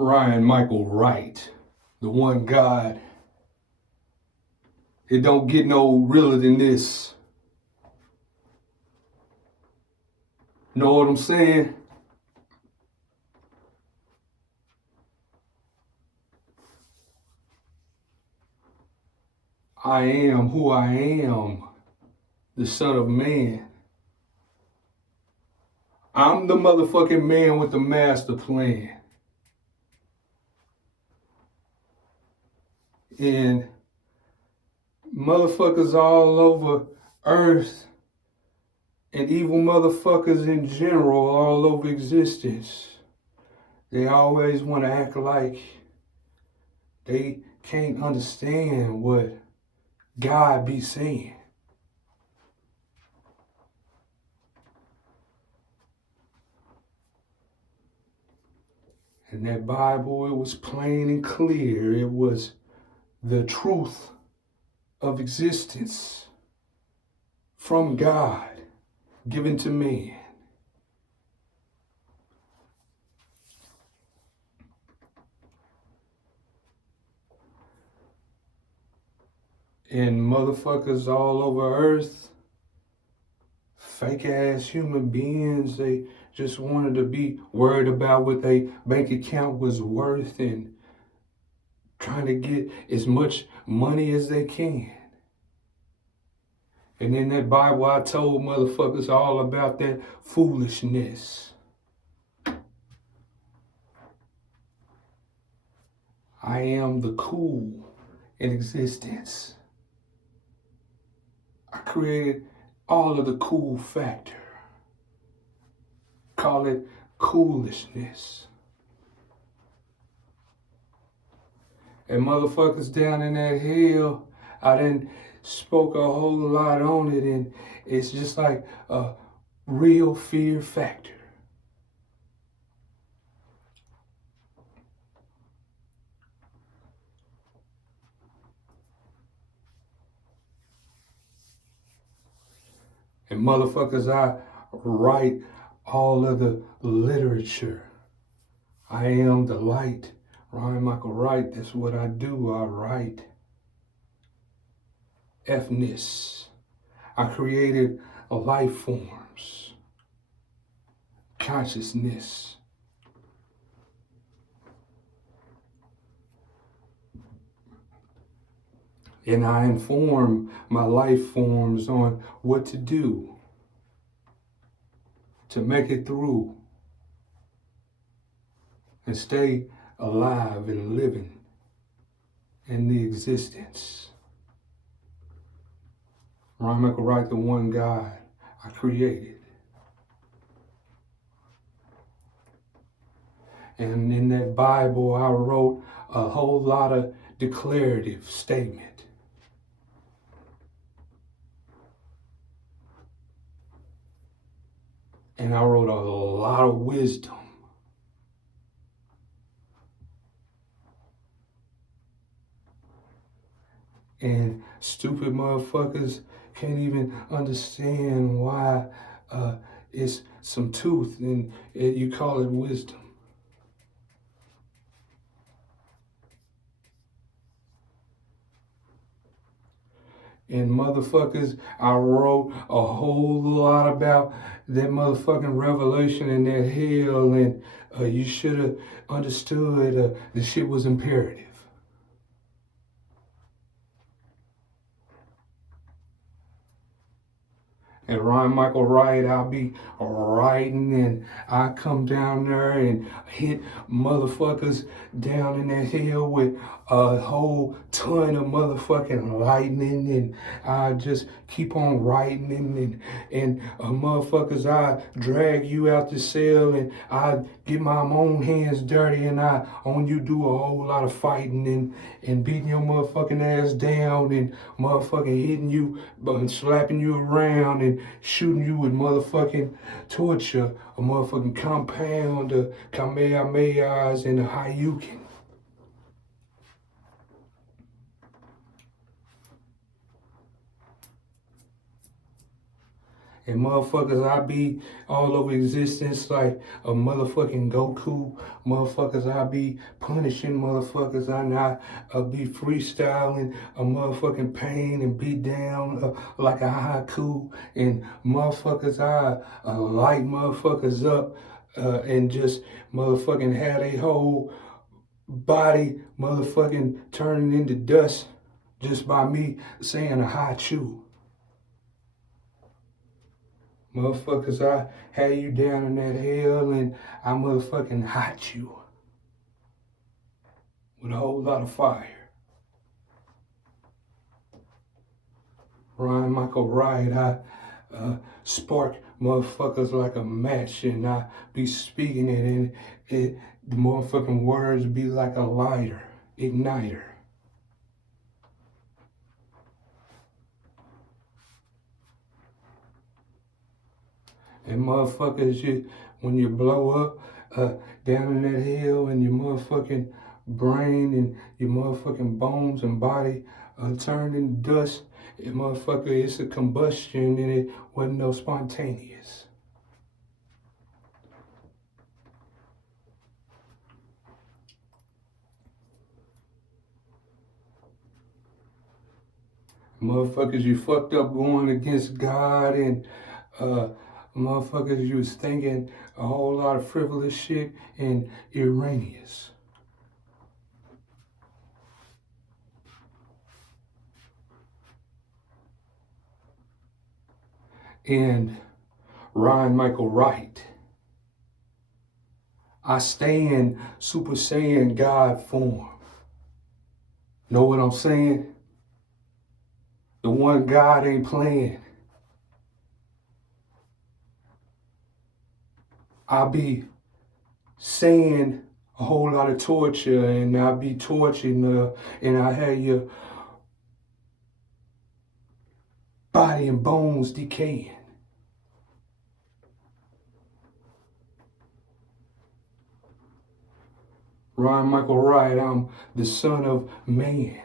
Ryan Michael Wright, the one God. It don't get no realer than this. Know what I'm saying? I am who I am, the Son of Man. I'm the motherfucking man with the master plan. And motherfuckers all over earth and evil motherfuckers in general all over existence, they always want to act like they can't understand what God be saying. And that Bible, it was plain and clear. It was the truth of existence from God given to man. And motherfuckers all over earth, fake ass human beings, they just wanted to be worried about what their bank account was worth and trying to get as much money as they can. And in that Bible, I told motherfuckers all about that foolishness. I am the cool in existence. I created all of the cool factor. Call it coolishness. And motherfuckers down in that hell, I done spoke a whole lot on it, and it's just like a real fear factor. And motherfuckers, I write all of the literature. I am the light. Ryan Michael Wright, that's what I do. I write. Fness. I created life forms. Consciousness. And I inform my life forms on what to do to make it through and stay alive and living in the existence. Ryan Michael Wright, the one God I created. And in that Bible, I wrote a whole lot of declarative statement. And I wrote a lot of wisdom. And stupid motherfuckers can't even understand why it's some truth and you call it wisdom. And motherfuckers, I wrote a whole lot about that motherfucking revelation and that hell, and you should have understood the shit was imperative. And Ryan Michael Wright, I'll be writing and I come down there and hit motherfuckers down in that hill with a whole ton of motherfucking lightning, and I just keep on writing and motherfuckers, I drag you out the cell and I get my own hands dirty and I on you do a whole lot of fighting and beating your motherfucking ass down and motherfucking hitting you and slapping you around and shooting you with motherfucking torture, a motherfucking compound, a Kamehamehas, and a Hayukin. And motherfuckers, I be all over existence like a motherfucking Goku. Motherfuckers, I be punishing motherfuckers. I be freestyling a motherfucking pain and beat down like a haiku. And motherfuckers, I light motherfuckers up and just motherfucking have a whole body motherfucking turning into dust just by me saying a haiku. Motherfuckers, I had you down in that hell and I motherfucking hot you with a whole lot of fire. Ryan Michael Wright, I spark motherfuckers like a match and I be speaking it and the motherfucking words be like a lighter, igniter. And motherfuckers, when you blow up down in that hell and your motherfucking brain and your motherfucking bones and body turned into dust, motherfucker, it's a combustion and it wasn't no spontaneous. Motherfuckers, you fucked up going against God and motherfuckers, you was thinking a whole lot of frivolous shit and erroneous. And Ryan Michael Wright, I stay in Super Saiyan God form. Know what I'm saying? The one God ain't playing. I be saying a whole lot of torture and I be torturing and I have your body and bones decaying. Ryan Michael Wright, I'm the son of man.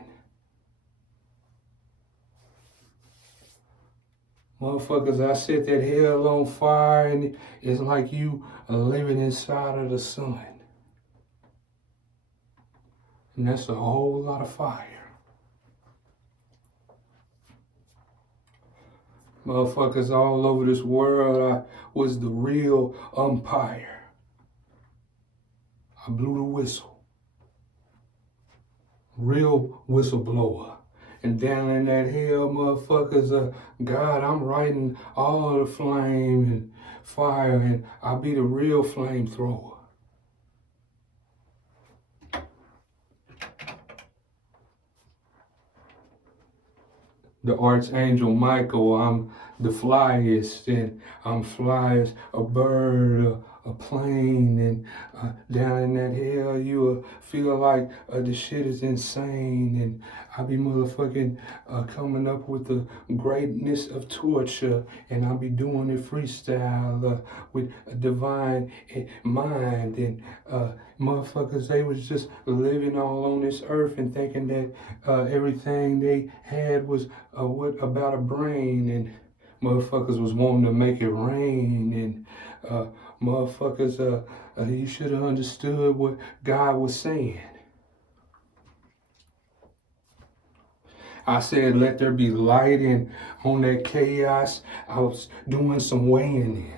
Motherfuckers, I set that hell on fire and it's like you are living inside of the sun. And that's a whole lot of fire. Motherfuckers all over this world, I was the real umpire. I blew the whistle. Real whistleblower. And down in that hell, motherfuckers, God, I'm writing all the flame and fire, and I'll be the real flamethrower. The Archangel Michael, I'm the flyest, and I'm fly as a bird, a plane, and down in that hell, you feel like the shit is insane, and I be motherfucking coming up with the greatness of torture, and I be doing it freestyle with a divine mind, and motherfuckers, they was just living all on this earth and thinking that everything they had was what about a brain, and motherfuckers was wanting to make it rain, and motherfuckers, you should have understood what God was saying. I said, let there be light, and on that chaos, I was doing some weighing in.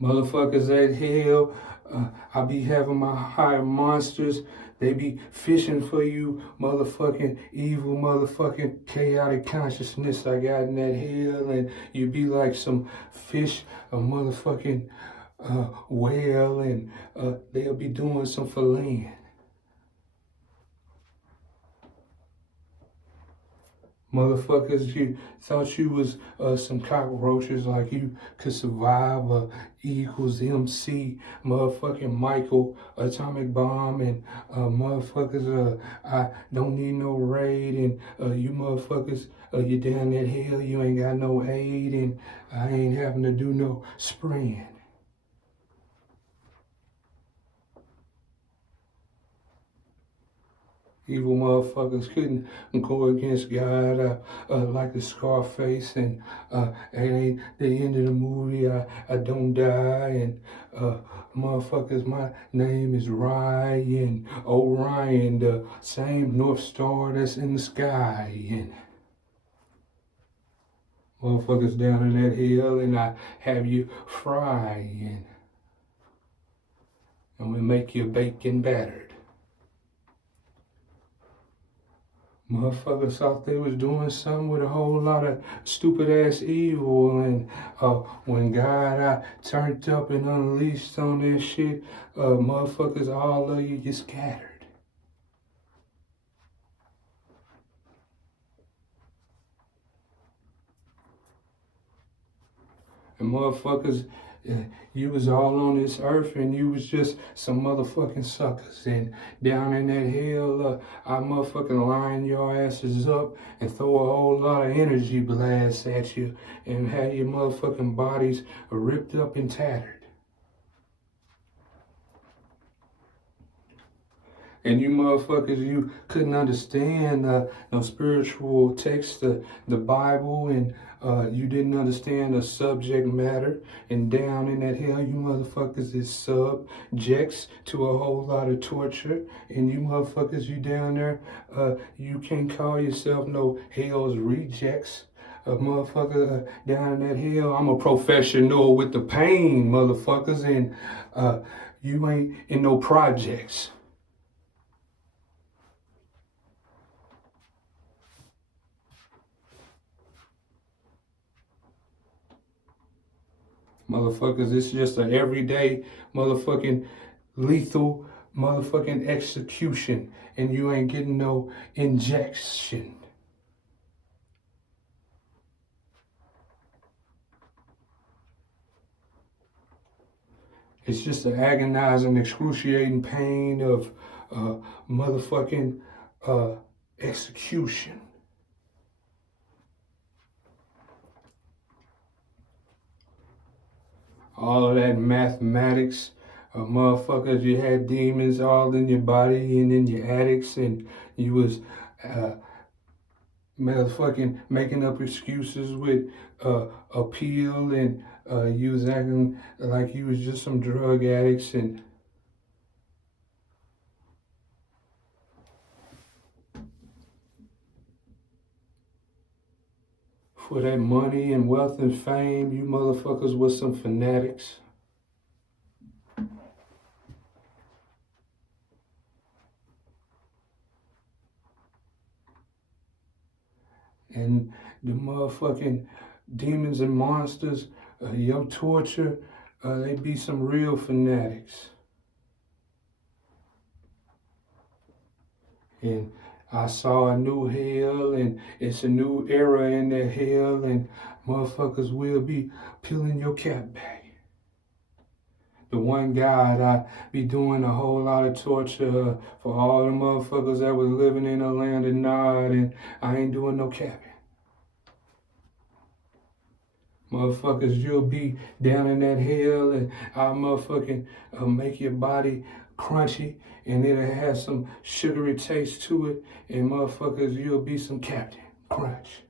Motherfuckers at hell, I be having my higher monsters. They be fishing for you, motherfucking evil, motherfucking chaotic consciousness I got in that hell, and you be like some fish, a motherfucking whale, and they'll be doing some filleting. Motherfuckers, you thought you was some cockroaches, like you could survive E equals MC, motherfucking Michael, atomic bomb, and motherfuckers, I don't need no raid, and you motherfuckers, you down that hill, you ain't got no aid, and I ain't having to do no spraying. Evil motherfuckers couldn't go against God like the Scarface and at the end of the movie I don't die and motherfuckers my name is Ryan Orion, the same North Star that's in the sky and motherfuckers down in that hill and I have you frying and we make you bacon battered. Motherfuckers thought they was doing something with a whole lot of stupid ass evil, and when God turned up and unleashed on that shit, motherfuckers, all of you get scattered. And motherfuckers, you was all on this earth and you was just some motherfucking suckers. And down in that hell, I motherfucking line your asses up and throw a whole lot of energy blasts at you and have your motherfucking bodies ripped up and tattered. And you motherfuckers, you couldn't understand no spiritual text, the Bible, and you didn't understand the subject matter. And down in that hell, you motherfuckers is subjects to a whole lot of torture. And you motherfuckers, you down there, you can't call yourself no hell's rejects. Motherfucker down in that hell, I'm a professional with the pain, motherfuckers, and you ain't in no projects. Motherfuckers, it's just an everyday motherfucking lethal motherfucking execution and you ain't getting no injection. It's just an agonizing, excruciating pain of motherfucking execution. All of that mathematics, motherfuckers, you had demons all in your body and in your attics, and you was motherfucking making up excuses with appeal, and you was acting like you was just some drug addicts, and for that money and wealth and fame, you motherfuckers was some fanatics. And the motherfucking demons and monsters, your torture, they be some real fanatics. And I saw a new hell, and it's a new era in that hell, and motherfuckers will be peeling your cap back. The one God I be doing a whole lot of torture for all the motherfuckers that was living in a land of Nod, and I ain't doing no capping. Motherfuckers, you'll be down in that hell, and I'll motherfucking make your body crunchy, and it'll have some sugary taste to it, and motherfuckers, you'll be some Captain Crunch.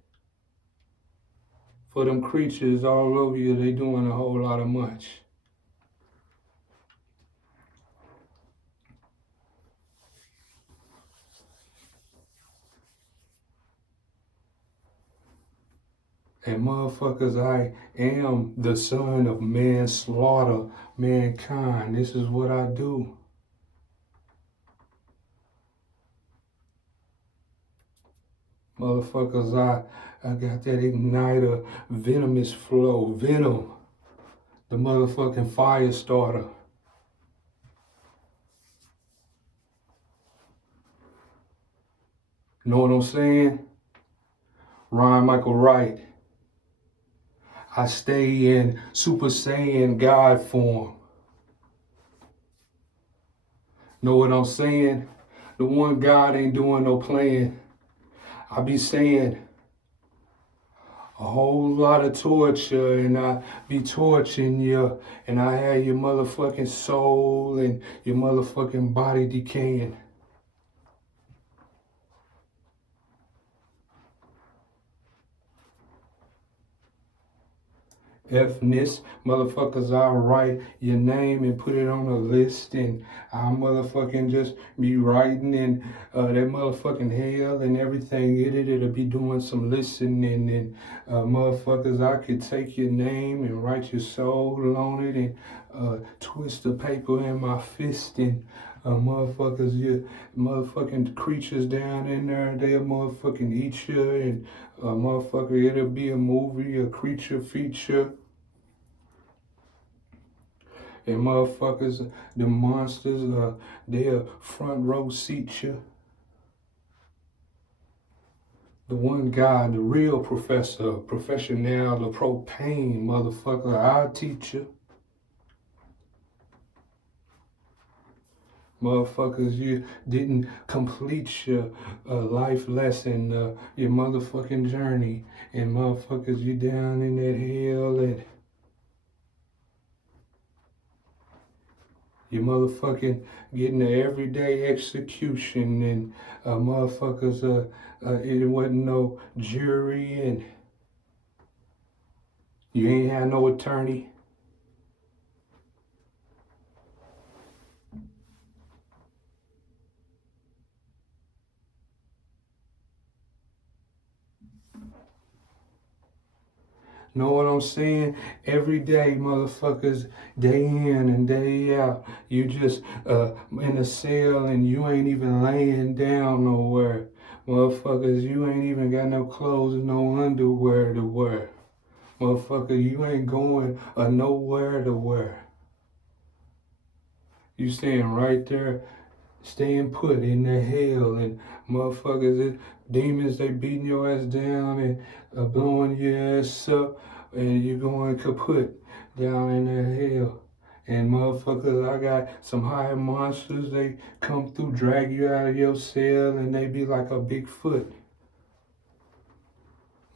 For them creatures all over you, they doing a whole lot of much. And motherfuckers, I am the son of manslaughter, mankind. This is what I do. Motherfuckers, I got that igniter, venomous flow, venom, the motherfucking fire starter. Know what I'm saying? Ryan Michael Wright. I stay in Super Saiyan God form. Know what I'm saying? The one God ain't doing no playing. I be saying a whole lot of torture, and I be torturing you, and I have your motherfucking soul and your motherfucking body decaying. Fness, motherfuckers, I'll write your name and put it on a list, and I'll motherfucking just be writing in that motherfucking hell and everything in it. It'll be doing some listening, and motherfuckers, I could take your name and write your soul on it, and twist the paper in my fist, and motherfuckers, you motherfucking creatures down in there, they'll motherfucking eat you, and motherfucker, it'll be a movie, a creature feature. And motherfuckers, the monsters, they'll front row seat you. The one guy, the real professor, professional, the propane motherfucker, I'll teach you. Motherfuckers, you didn't complete your life lesson, your motherfucking journey. And motherfuckers, you down in that hell, and you motherfucking getting the everyday execution, and motherfuckers, it wasn't no jury, and you ain't had no attorney. Know what I'm saying? Every day, motherfuckers, day in and day out, you just in a cell and you ain't even laying down nowhere. Motherfuckers, you ain't even got no clothes, no underwear to wear. Motherfucker, you ain't going nowhere to wear. You staying right there, staying put in the hell, and motherfuckers, demons, they beating your ass down and blowing your ass up, and you going kaput down in that hell. And motherfuckers, I got some higher monsters, they come through, drag you out of your cell, and they be like a Bigfoot.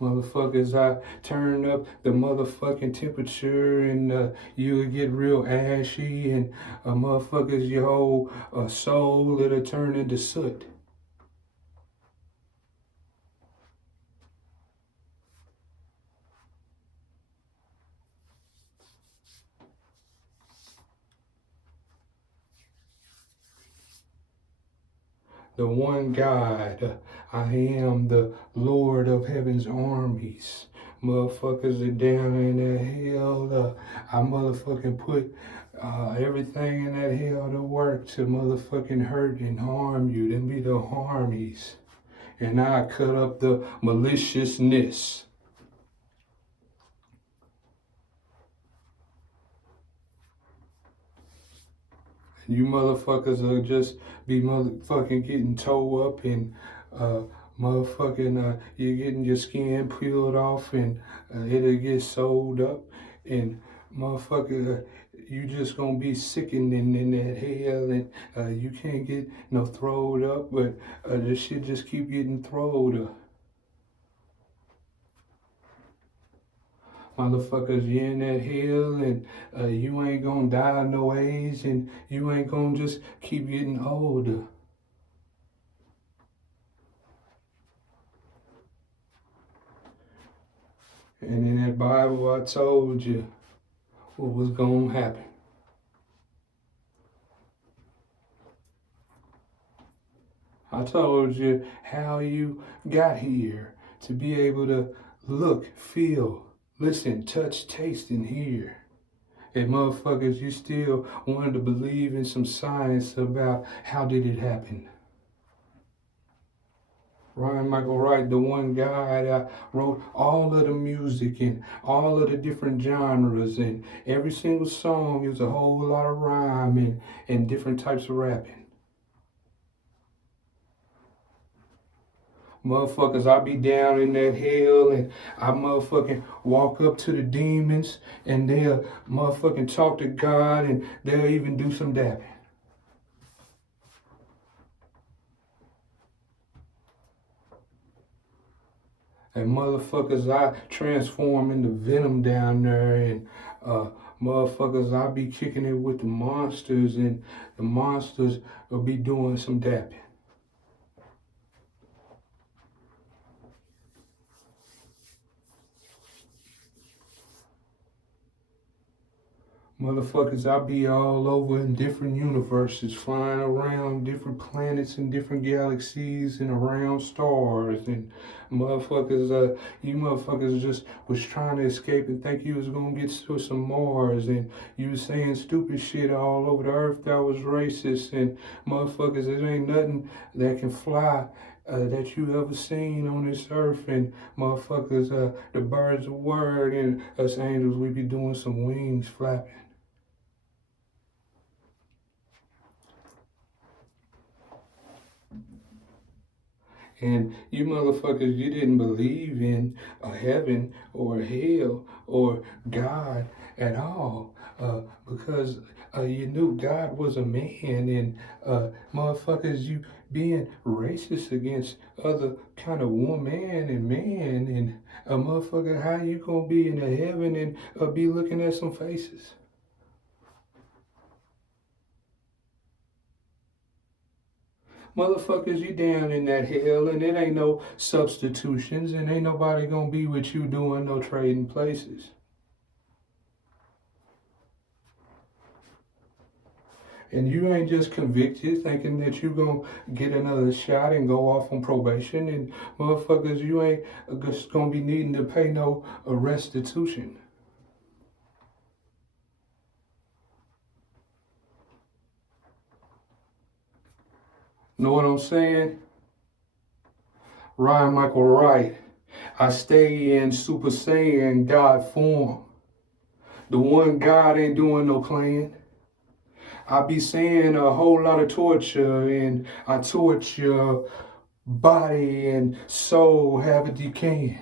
Motherfuckers, I turn up the motherfucking temperature, and you'll get real ashy, and motherfuckers, your whole soul, it'll turn into soot. The one God, I am the Lord of heaven's armies. Motherfuckers are down in that hell. I motherfucking put everything in that hell to work to motherfucking hurt and harm you. Them be the harmies. And I cut up the maliciousness. You motherfuckers will just be motherfucking getting towed up, and you're getting your skin peeled off, and it'll get sold up, and motherfucker, you just gonna be sickening in that hell, and you can't get no throwed up, but the shit just keep getting throwed up. Motherfuckers, you in that hell, and you ain't gonna die no age, and you ain't gonna just keep getting older. And in that Bible, I told you what was gonna happen. I told you how you got here to be able to look, feel, listen, touch, taste, and hear. And motherfuckers, you still wanted to believe in some science about how did it happen. Ryan Michael Wright, the one guy that wrote all of the music and all of the different genres, and every single song is a whole lot of rhyme and different types of rapping. Motherfuckers, I be down in that hell, and I motherfucking walk up to the demons, and they'll motherfucking talk to God, and they'll even do some dabbing. And motherfuckers, I transform into venom down there, and motherfuckers, I be kicking it with the monsters, and the monsters will be doing some dabbing. Motherfuckers, I be all over in different universes, flying around different planets and different galaxies and around stars. And motherfuckers, you motherfuckers just was trying to escape and think you was gonna get to some Mars. And you was saying stupid shit all over the earth that was racist. And motherfuckers, it ain't nothing that can fly. That you ever seen on this earth, and motherfuckers, the birds of word, and us angels, we be doing some wings flapping. And you motherfuckers, you didn't believe in a heaven or a hell or God at all, because you knew God was a man. And motherfuckers, you being racist against other kind of woman and man. And motherfucker, how you gonna be in a heaven and be looking at some faces? Motherfuckers, you down in that hell, and it ain't no substitutions, and ain't nobody gonna be with you doing no trading places. And you ain't just convicted thinking that you gonna get another shot and go off on probation. And motherfuckers, you ain't just gonna be needing to pay no restitution. Know what I'm saying? Ryan Michael Wright. I stay in Super Saiyan God form. The one God ain't doing no playing. I be saying a whole lot of torture, and I torture body and soul, have it decaying.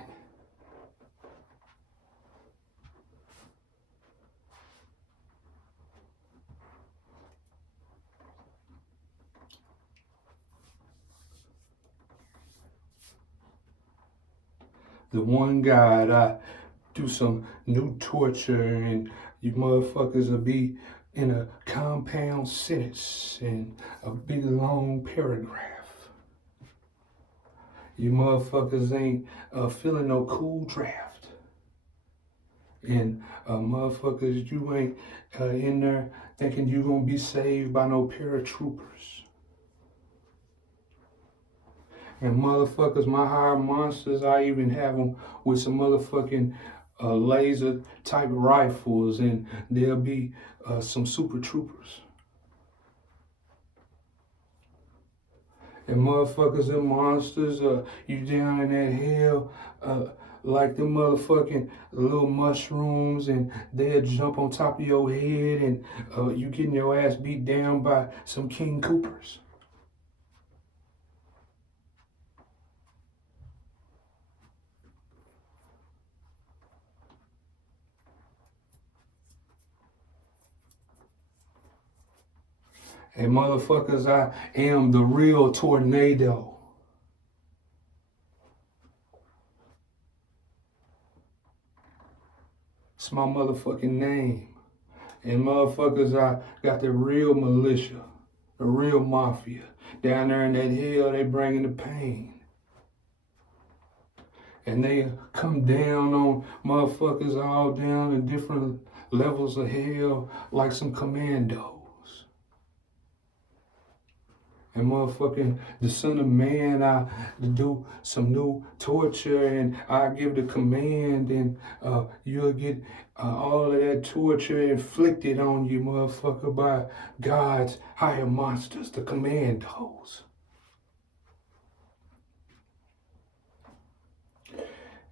The one God, I do some new torture, and you motherfuckers will be in a compound sentence and a big long paragraph. You motherfuckers ain't feeling no cool draft. And motherfuckers, you ain't in there thinking you gonna be saved by no paratroopers. And motherfuckers, my higher monsters, I even have them with some motherfucking laser type rifles, and there'll be some super troopers. And motherfuckers and monsters, you down in that hell, like them motherfucking little mushrooms, and they'll jump on top of your head, and you getting your ass beat down by some King Coopers. And motherfuckers, I am the real tornado. It's my motherfucking name. And motherfuckers, I got the real militia, the real mafia. Down there in that hell, they bringing the pain. And they come down on motherfuckers all down in different levels of hell like some commandos. And motherfucking the Son of Man, I do some new torture, and I give the command, and you'll get all of that torture inflicted on you, motherfucker, by God's higher monsters, the commandos.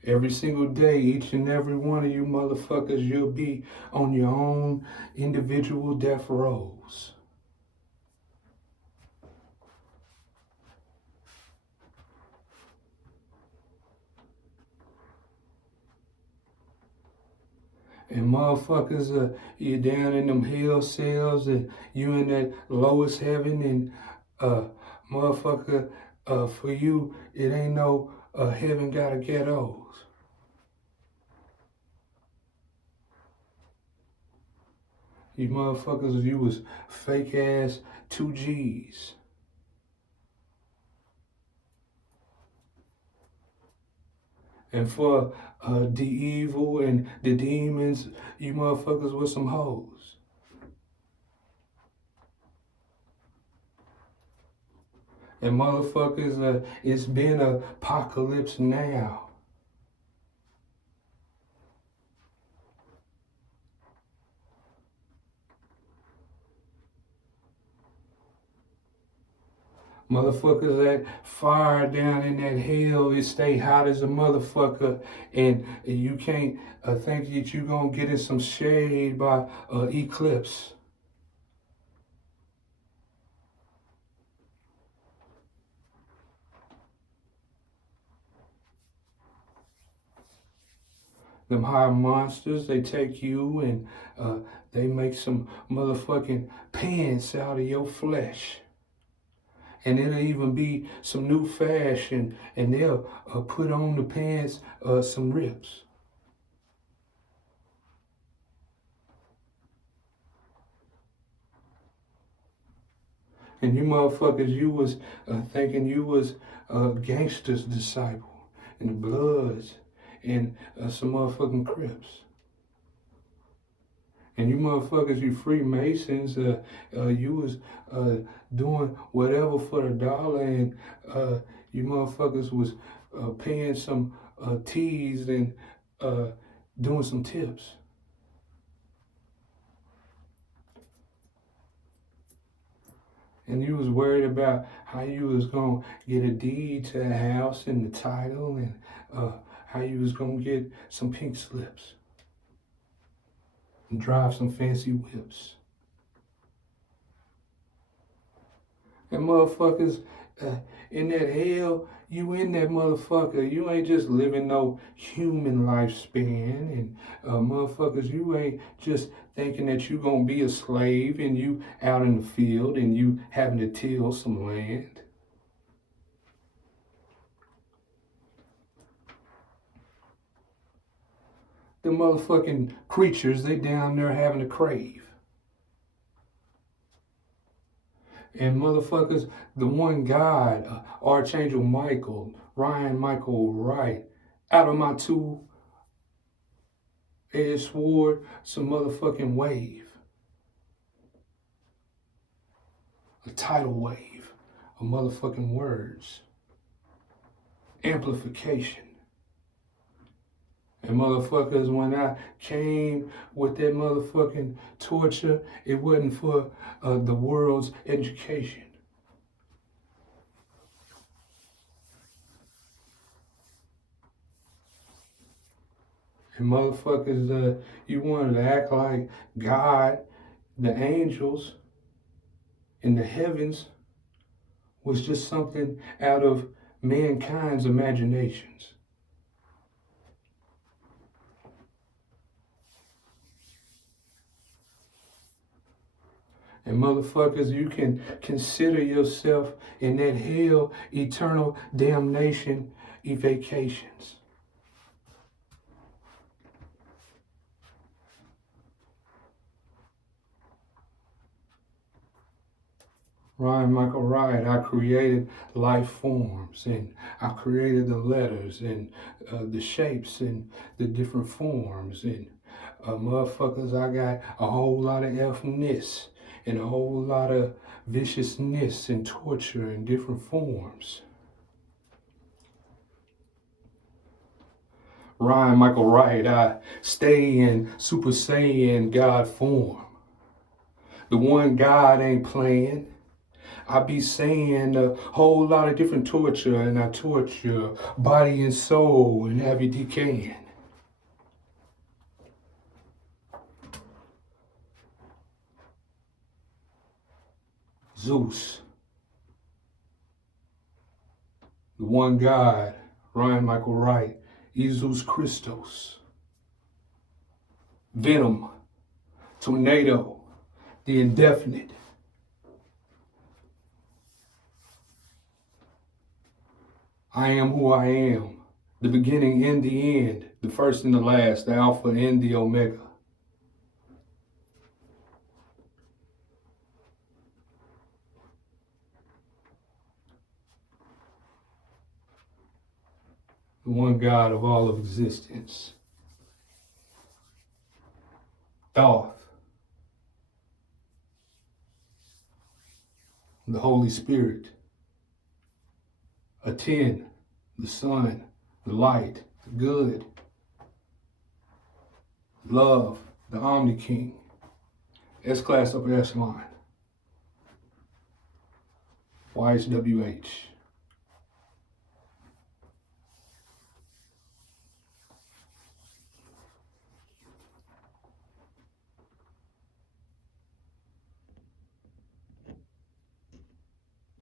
Every single day, each and every one of you motherfuckers, you'll be on your own individual death rows. And motherfuckers, you're down in them hell cells, and you in that lowest heaven, and motherfucker, for you, it ain't no heaven gotta ghettos. You motherfuckers, you was fake ass 2Gs. And for the evil and the demons, you motherfuckers was some hoes. And motherfuckers, it's been a apocalypse now. Motherfuckers, that fire down in that hell, it stay hot as a motherfucker, and you can't think that you gonna get in some shade by eclipse. Them high monsters, they take you and they make some motherfucking pants out of your flesh. And it'll even be some new fashion, and they'll put on the pants some rips. And you motherfuckers, you was thinking you was a gangster's disciple, and the Bloods, and some motherfucking Crips. And you motherfuckers, you Freemasons, you was doing whatever for the dollar, and you motherfuckers was paying some teas and doing some tips. And you was worried about how you was gonna get a deed to the house and the title, and how you was gonna get some pink slips and drive some fancy whips. And motherfuckers, in that hell, you in that motherfucker. You ain't just living no human lifespan. And motherfuckers, you ain't just thinking that you gonna be a slave and you out in the field and you having to till some land. The motherfucking creatures, they down there having to crave. And motherfuckers, the one God, Archangel Michael, Ryan Michael Wright, out of my two-edged sword, some motherfucking wave. A tidal wave of motherfucking words. Amplification. And motherfuckers, when I came with that motherfucking torture, it wasn't for the world's education. And motherfuckers, you wanted to act like God, the angels, in the heavens was just something out of mankind's imaginations. And motherfuckers, you can consider yourself in that hell, eternal damnation, evacations. Ryan Michael Wright, I created life forms, and I created the letters and the shapes and the different forms. And motherfuckers, I got a whole lot of F-ness and a whole lot of viciousness and torture in different forms. Ryan Michael Wright, I stay in Super Saiyan God form. The one God ain't playing. I be saying a whole lot of different torture, and I torture body and soul and have you decaying. Zeus, the one God, Ryan Michael Wright, Jesus Christos. Venom, tornado, the indefinite. I am who I am, the beginning and the end, the first and the last, the Alpha and the Omega. The one God of all of existence. Thoth, the Holy Spirit, A 10, the sun, the light, the good. Love, the Omni King. S-Class upper echelon. YHWH.